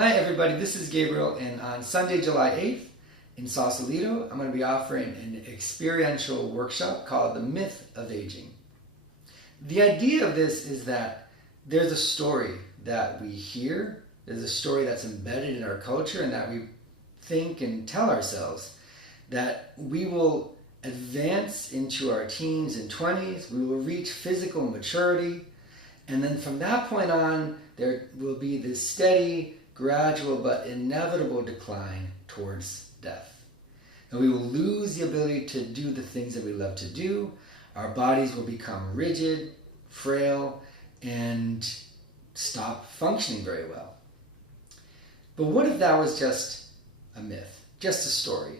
Hi everybody, this is Gabriel, and on Sunday, July 8th in Sausalito, I'm going to be offering an experiential workshop called The Myth of Aging. The idea of this is that there's a story that we hear, there's a story that's embedded in our culture and that we think and tell ourselves that we will advance into our teens and 20s, we will reach physical maturity, and then from that point on, there will be this steady, gradual but inevitable decline towards death. And we will lose the ability to do the things that we love to do. Our bodies will become rigid, frail, and stop functioning very well. But what if that was just a myth, just a story?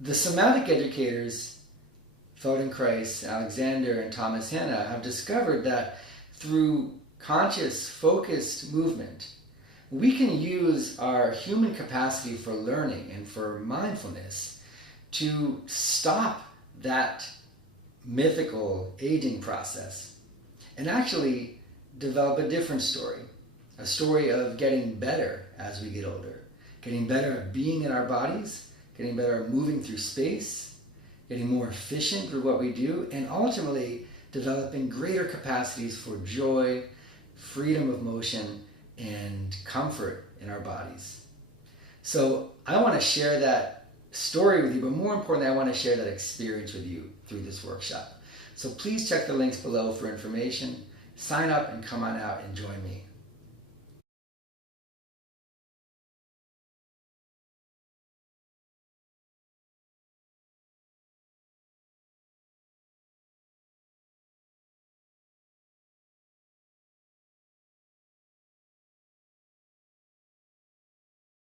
The somatic educators, Feldenkrais, Alexander, and Thomas Hanna, have discovered that through conscious, focused movement, we can use our human capacity for learning and for mindfulness to stop that mythical aging process and actually develop a different story, a story of getting better as we get older, getting better at being in our bodies, getting better at moving through space, getting more efficient with what we do, and ultimately developing greater capacities for joy, freedom of motion, and comfort in our bodies. So I want to share that story with you, but more importantly, I want to share that experience with you through this workshop. So please check the links below for information, sign up, and come on out and join me.